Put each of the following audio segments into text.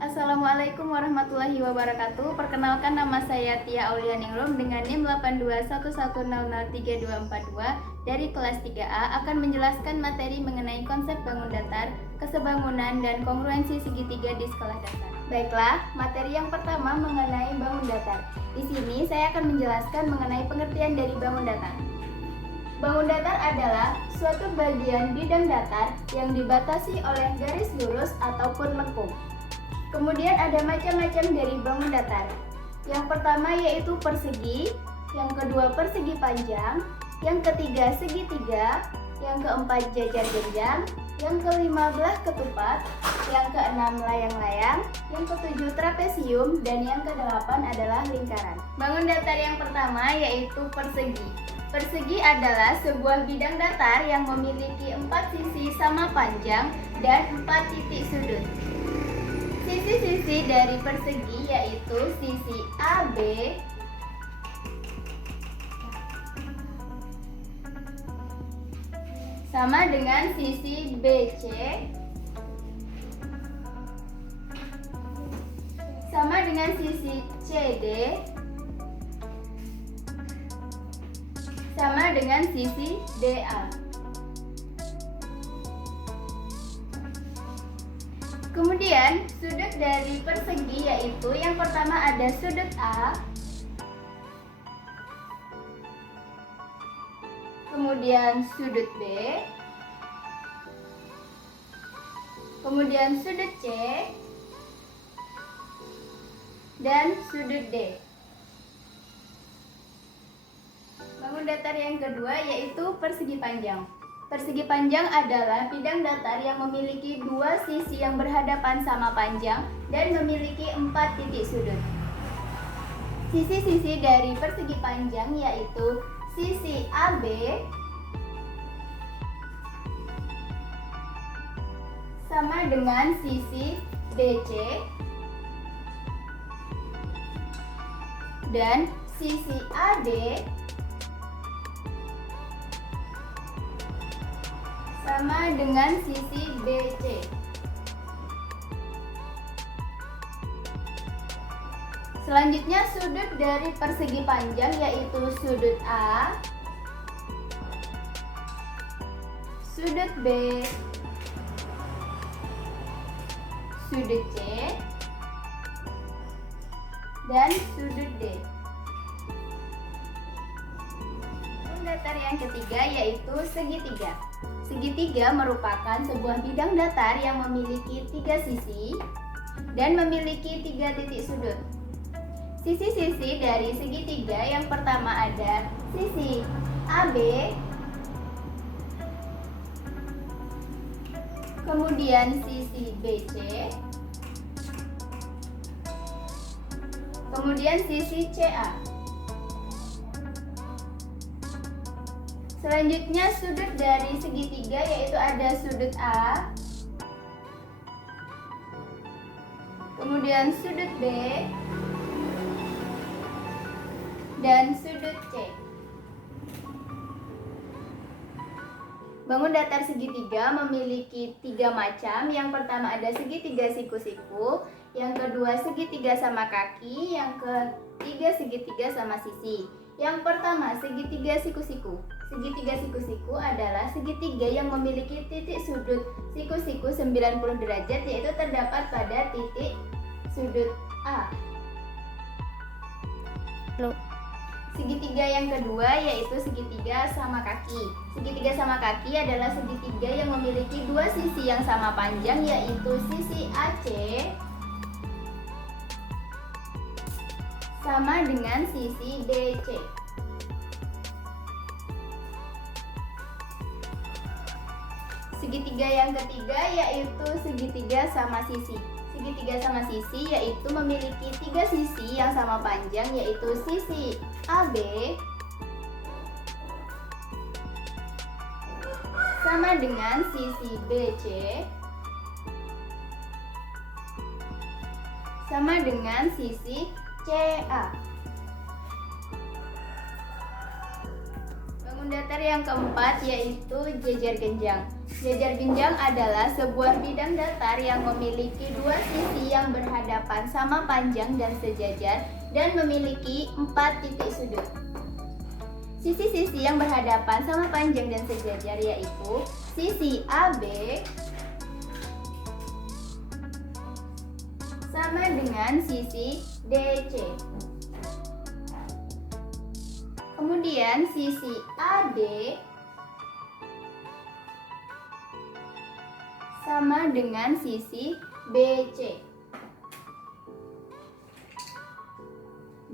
Assalamualaikum warahmatullahi wabarakatuh. Perkenalkan, nama saya Tia Aulianingrum dengan NIM 8211003242 dari kelas 3A akan menjelaskan materi mengenai konsep bangun datar, kesebangunan, dan kongruensi segitiga di skala datar. Baiklah, materi yang pertama mengenai bangun datar. Di sini saya akan menjelaskan mengenai pengertian dari bangun datar. Bangun datar adalah suatu bagian bidang datar yang dibatasi oleh garis lurus ataupun lengkung. Kemudian ada macam-macam dari bangun datar. Yang pertama yaitu persegi, yang kedua persegi panjang, yang ketiga segitiga, yang keempat jajar jenjang, yang kelima belah ketupat, yang keenam layang-layang, yang ketujuh trapesium, dan yang kedelapan adalah lingkaran. Bangun datar yang pertama yaitu persegi. Persegi adalah sebuah bidang datar yang memiliki 4 sisi sama panjang dan 4 titik sudut. Sisi-sisi dari persegi yaitu sisi AB, sama dengan sisi BC, sama dengan sisi CD, sama dengan sisi DA. Kemudian sudut dari persegi yaitu yang pertama ada sudut A, kemudian sudut B, kemudian sudut C, dan sudut D. Bangun datar yang kedua yaitu persegi panjang. Persegi panjang adalah bidang datar yang memiliki 2 sisi yang berhadapan sama panjang dan memiliki 4 titik sudut. Sisi-sisi dari persegi panjang yaitu sisi AB, sama dengan sisi BC, dan sisi AD sama dengan sisi BC. Selanjutnya sudut dari persegi panjang yaitu sudut A, sudut B, sudut C, dan sudut D. Bangun datar yang ketiga yaitu segitiga. Segitiga merupakan sebuah bidang datar yang memiliki 3 sisi dan memiliki 3 titik sudut. Sisi-sisi dari segitiga yang pertama ada sisi AB, kemudian sisi BC, kemudian sisi CA. Selanjutnya sudut dari segitiga yaitu ada sudut A, kemudian sudut B, dan sudut C. Bangun datar segitiga memiliki 3 macam. Yang pertama ada segitiga siku-siku, yang kedua segitiga sama kaki, yang ketiga segitiga sama sisi. Yang pertama segitiga siku-siku. Segitiga siku-siku adalah segitiga yang memiliki titik sudut siku-siku 90 derajat yaitu terdapat pada titik sudut A. Segitiga yang kedua yaitu segitiga sama kaki. Segitiga sama kaki adalah segitiga yang memiliki 2 sisi yang sama panjang yaitu sisi AC sama dengan sisi BC. Segitiga yang ketiga yaitu segitiga sama sisi. Segitiga sama sisi yaitu memiliki 3 sisi yang sama panjang yaitu sisi AB sama dengan sisi BC sama dengan sisi CA. Bangun datar yang keempat yaitu jejer genjang. Jejer genjang adalah sebuah bidang datar yang memiliki dua sisi yang berhadapan sama panjang dan sejajar dan memiliki 4 titik sudut. Sisi-sisi yang berhadapan sama panjang dan sejajar yaitu sisi AB sama dengan sisi DC. Kemudian sisi AD sama dengan sisi BC.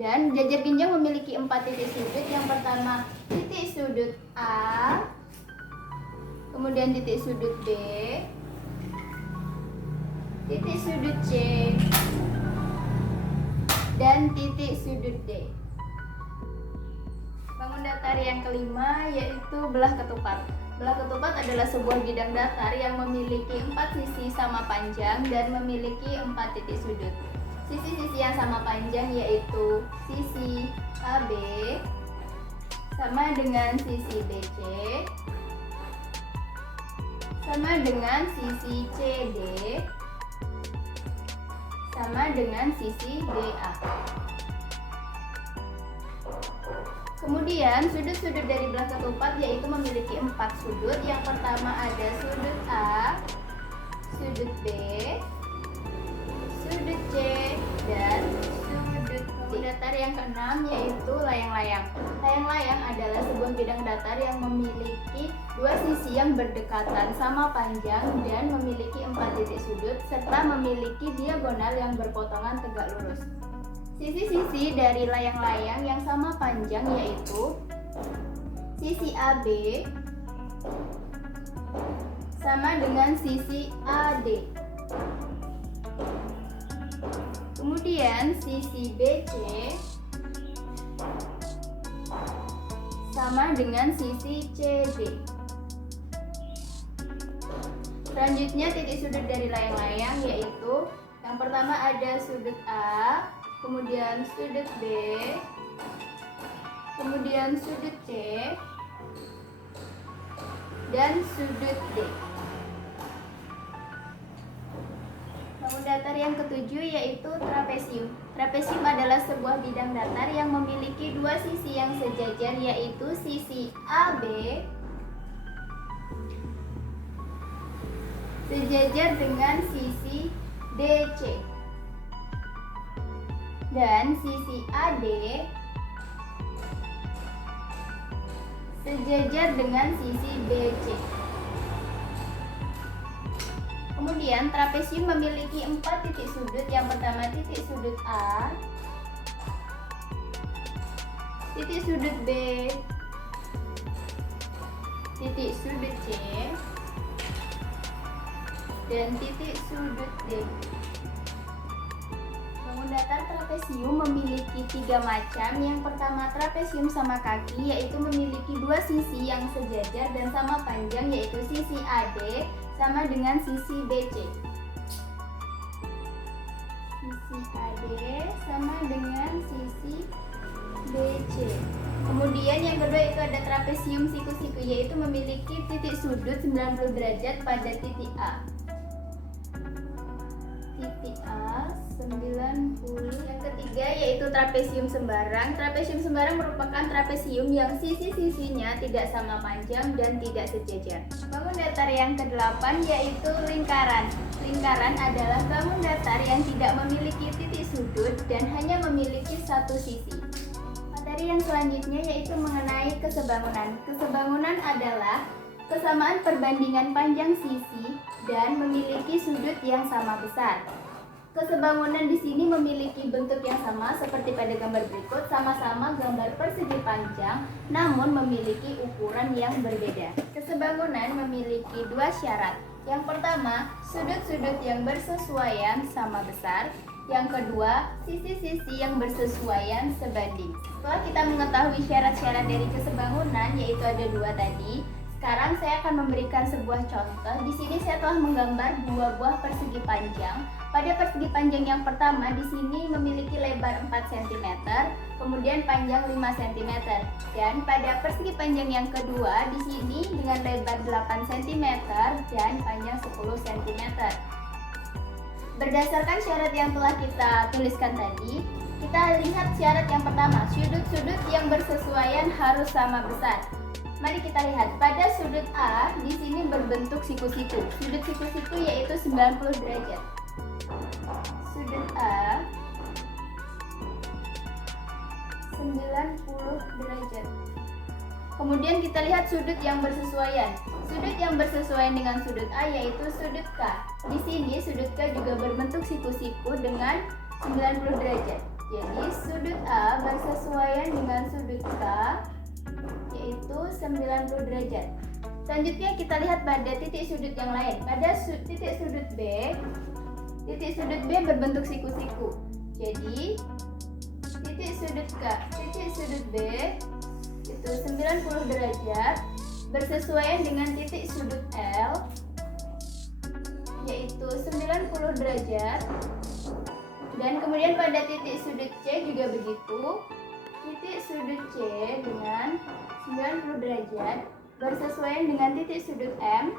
Dan jejer genjang memiliki 4 titik sudut. Yang pertama titik sudut A, kemudian titik sudut B, titik sudut C, dan titik sudut D. Bangun datar yang kelima yaitu belah ketupat. Belah ketupat adalah sebuah bidang datar yang memiliki 4 sisi sama panjang dan memiliki 4 titik sudut. Sisi-sisi yang sama panjang yaitu sisi AB sama dengan sisi BC sama dengan sisi CD sama dengan sisi DA. Kemudian sudut-sudut dari belah ketupat yaitu memiliki 4 sudut. Yang pertama ada sudut A, sudut B, sudut C, dan sudut D. Bangun datar yang keenam yaitu layang-layang. Layang-layang adalah sebuah bidang datar yang memiliki dua sisi yang berdekatan sama panjang dan memiliki 4 titik sudut serta memiliki diagonal yang berpotongan tegak lurus. Sisi-sisi dari layang-layang yang sama panjang yaitu sisi AB sama dengan sisi AD. Kemudian sisi BC sama dengan sisi CD. Selanjutnya titik sudut dari layang-layang yaitu yang pertama ada sudut A, kemudian sudut B, kemudian sudut C, dan sudut D. Bangun datar yang ketujuh yaitu trapesium. Trapesium adalah sebuah bidang datar yang memiliki dua sisi yang sejajar yaitu sisi AB sejajar dengan sisi DC dan sisi AD sejajar dengan sisi BC. Kemudian trapesium memiliki 4 titik sudut. Yang pertama titik sudut A, titik sudut B, titik sudut C, dan titik sudut D. Bangun datar trapesium memiliki 3 macam. Yang pertama trapesium sama kaki yaitu memiliki dua sisi yang sejajar dan sama panjang yaitu sisi AD sama dengan sisi BC. Sisi AD sama dengan sisi BC. Kemudian yang kedua itu ada trapesium siku-siku yaitu memiliki titik sudut 90 derajat pada titik A. Titik A 90. Yang ketiga yaitu trapesium sembarang. Trapesium sembarang merupakan trapesium yang sisi-sisinya tidak sama panjang dan tidak sejajar. Bangun datar yang ke-8 yaitu lingkaran. Lingkaran adalah bangun datar yang tidak memiliki titik sudut dan hanya memiliki satu sisi. Materi yang selanjutnya yaitu mengenai kesebangunan. Kesebangunan adalah kesamaan perbandingan panjang sisi dan memiliki sudut yang sama besar. Kesebangunan di sini memiliki bentuk yang sama seperti pada gambar berikut, sama-sama gambar persegi panjang namun memiliki ukuran yang berbeda. Kesebangunan memiliki dua syarat. Yang pertama, sudut-sudut yang bersesuaian sama besar. Yang kedua, sisi-sisi yang bersesuaian sebanding. Setelah kita mengetahui syarat-syarat dari kesebangunan yaitu ada dua tadi, Sekarang saya akan memberikan sebuah contoh. Di sini saya telah menggambar dua buah persegi panjang. Pada persegi panjang yang pertama di sini memiliki lebar 4 cm, kemudian panjang 5 cm. Dan pada persegi panjang yang kedua di sini dengan lebar 8 cm dan panjang 10 cm. Berdasarkan syarat yang telah kita tuliskan tadi, kita lihat syarat yang pertama, sudut-sudut yang bersesuaian harus sama besar. Mari kita lihat, pada sudut A di sini berbentuk siku-siku. Sudut siku-siku yaitu 90 derajat. Sudut A 90 derajat. Kemudian kita lihat sudut yang bersesuaian. Sudut yang bersesuaian dengan sudut A yaitu sudut K. Di sini sudut K juga berbentuk siku-siku dengan 90 derajat. Jadi sudut A bersesuaian dengan sudut K yaitu 90 derajat. Selanjutnya kita lihat pada titik sudut yang lain. Pada titik sudut B berbentuk siku-siku. Jadi titik sudut B itu 90 derajat bersesuaian dengan titik sudut L yaitu 90 derajat. Dan kemudian pada titik sudut C juga begitu. Titik sudut C dengan 90 derajat bersesuaian dengan titik sudut M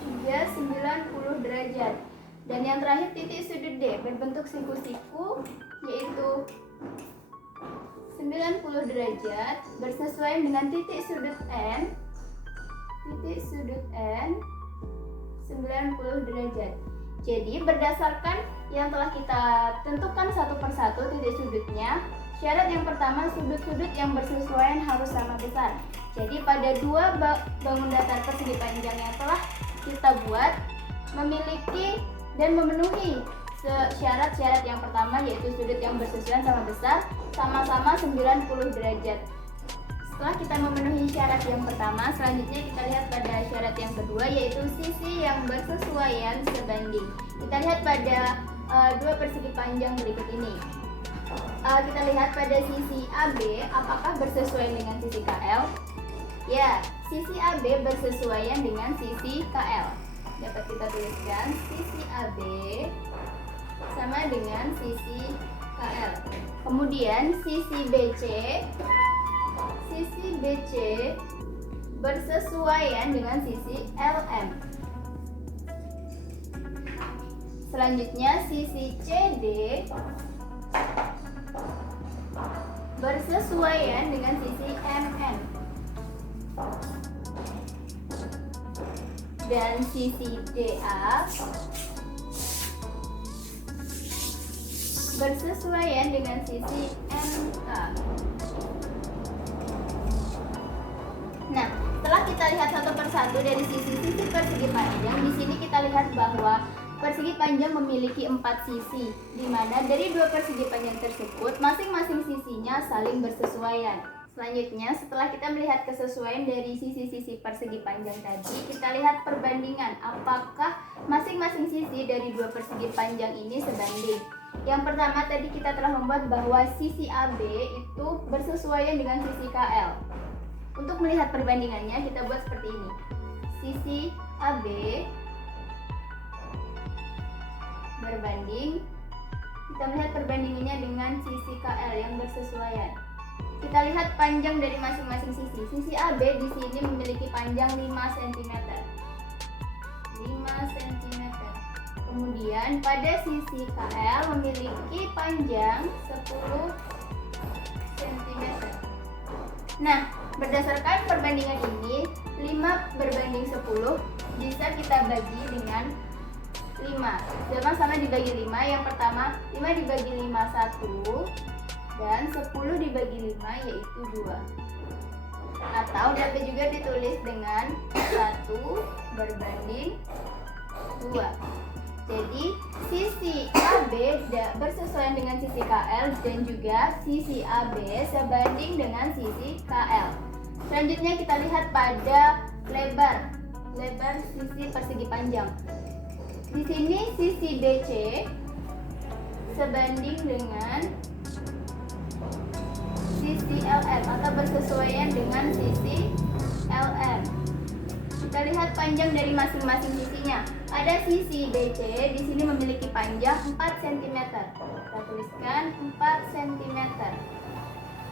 juga 90 derajat. Dan yang terakhir titik sudut D berbentuk siku-siku yaitu 90 derajat bersesuaian dengan titik sudut N 90 derajat. Jadi berdasarkan yang telah kita tentukan satu persatu titik sudutnya, syarat yang pertama sudut-sudut yang bersesuaian harus sama besar. Jadi pada dua bangun datar persegi panjang yang telah kita buat memiliki dan memenuhi syarat-syarat yang pertama yaitu sudut yang bersesuaian sama besar, sama-sama 90 derajat. Setelah kita memenuhi syarat yang pertama, selanjutnya kita lihat pada syarat yang kedua yaitu sisi yang bersesuaian sebanding. Kita lihat pada dua persegi panjang berikut ini. Kita lihat pada sisi AB apakah bersesuaian dengan sisi KL? Ya, sisi AB bersesuaian dengan sisi KL. Dapat kita tuliskan sisi AB sama dengan sisi KL. Kemudian sisi BC bersesuaian dengan sisi LM. Selanjutnya sisi CD bersesuaian dengan sisi MN. Dan sisi DA bersesuaian dengan sisi MA. Nah, setelah kita lihat satu persatu dari sisi-sisi persegi panjang, di sini kita lihat bahwa persegi panjang memiliki 4 sisi, di mana dari dua persegi panjang tersebut masing-masing sisinya saling bersesuaian. Selanjutnya, setelah kita melihat kesesuaian dari sisi-sisi persegi panjang tadi, kita lihat perbandingan apakah masing-masing sisi dari dua persegi panjang ini sebanding. Yang pertama tadi kita telah membuat bahwa sisi AB itu bersesuaian dengan sisi KL. Untuk melihat perbandingannya kita buat seperti ini. Sisi AB berbanding, kita melihat perbandingannya dengan sisi KL yang bersesuaian. Kita lihat panjang dari masing-masing sisi. Sisi AB di sini memiliki panjang 5 cm. 5 cm. Kemudian pada sisi KL memiliki panjang 10 cm. Nah, berdasarkan perbandingan ini, 5 berbanding 10 bisa kita bagi dengan 5. Sama-sama dibagi 5. Yang pertama, 5 dibagi 5 1 dan 10 dibagi 5 yaitu 2. Atau dapat juga ditulis dengan 1 berbanding 2. Jadi sisi AB bersesuaian dengan sisi KL dan juga sisi AB sebanding dengan sisi KL. Selanjutnya kita lihat pada lebar sisi persegi panjang. Di sini sisi BC sebanding dengan sisi LM atau bersesuaian dengan sisi LM. Kita lihat panjang dari masing-masing sisinya. Pada sisi BC di sini memiliki panjang 4 cm. Kita tuliskan 4 cm.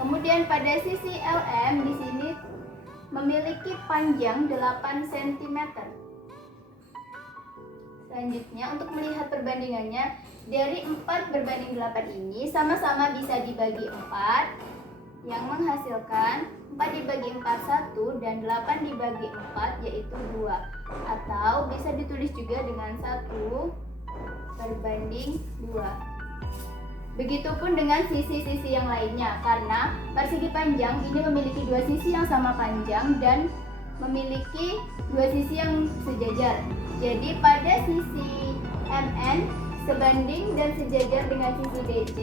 Kemudian pada sisi LM di sini memiliki panjang 8 cm. Selanjutnya untuk melihat perbandingannya, dari 4 berbanding 8 ini sama-sama bisa dibagi 4, yang menghasilkan 4 dibagi 4 1 dan 8 dibagi 4 yaitu 2. Atau bisa ditulis juga dengan 1 berbanding 2. Begitupun dengan sisi-sisi yang lainnya, karena persegi panjang ini memiliki dua sisi yang sama panjang dan memiliki dua sisi yang sejajar. Jadi pada sisi MN sebanding dan sejajar dengan sisi DC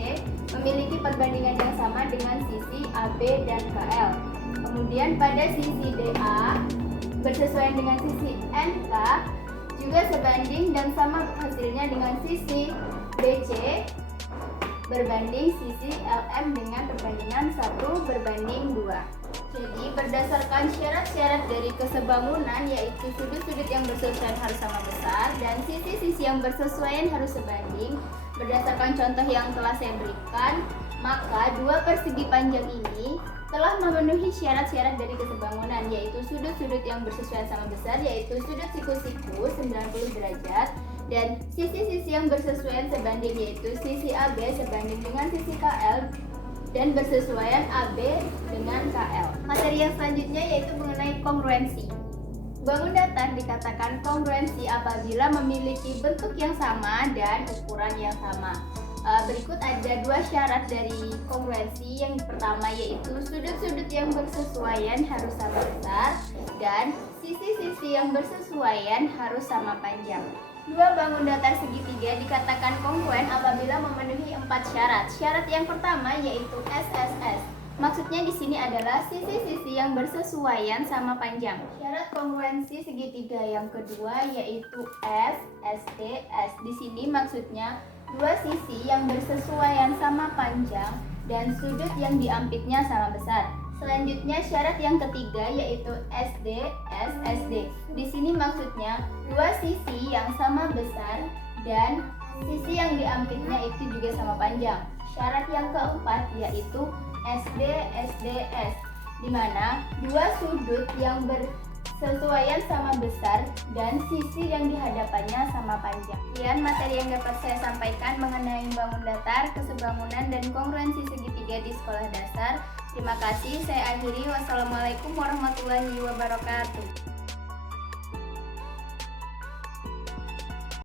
memiliki perbandingan yang sama dengan sisi AB dan KL. Kemudian pada sisi DA bersesuaian dengan sisi NK juga sebanding dan sama hasilnya dengan sisi BC berbanding sisi LM dengan perbandingan 1 berbanding 2. Jadi berdasarkan syarat-syarat dari kesebangunan, yaitu sudut-sudut yang bersesuaian harus sama besar dan sisi-sisi yang bersesuaian harus sebanding. Berdasarkan contoh yang telah saya berikan, maka dua persegi panjang ini telah memenuhi syarat-syarat dari kesebangunan, yaitu sudut-sudut yang bersesuaian sama besar, yaitu sudut siku-siku 90 derajat, dan sisi-sisi yang bersesuaian sebanding, yaitu sisi AB sebanding dengan sisi KL dan bersesuaian AB dengan KL. Materi yang selanjutnya yaitu mengenai kongruensi. Bangun datar dikatakan kongruensi apabila memiliki bentuk yang sama dan ukuran yang sama. Berikut ada dua syarat dari kongruensi. Yang pertama yaitu sudut-sudut yang bersesuaian harus sama besar dan sisi-sisi yang bersesuaian harus sama panjang. Dua bangun datar segitiga dikatakan kongruen apabila memenuhi 4 syarat. Syarat yang pertama yaitu SSS. Maksudnya di sini adalah sisi-sisi yang bersesuaian sama panjang. Syarat kongruensi segitiga yang kedua yaitu S, SD, S. Di sini maksudnya dua sisi yang bersesuaian sama panjang dan sudut yang diampitnya sama besar. Selanjutnya syarat yang ketiga yaitu SD, S, SD. Di sini maksudnya dua sisi yang sama besar dan sisi yang diampitnya itu juga sama panjang. Syarat yang keempat yaitu SD, SD, S, di mana dua sudut yang bersesuaian sama besar dan sisi yang dihadapannya sama panjang. Sekian materi yang dapat saya sampaikan mengenai bangun datar, kesebangunan, dan kongruensi segitiga di sekolah dasar. Terima kasih, saya akhiri. Wassalamualaikum warahmatullahi wabarakatuh.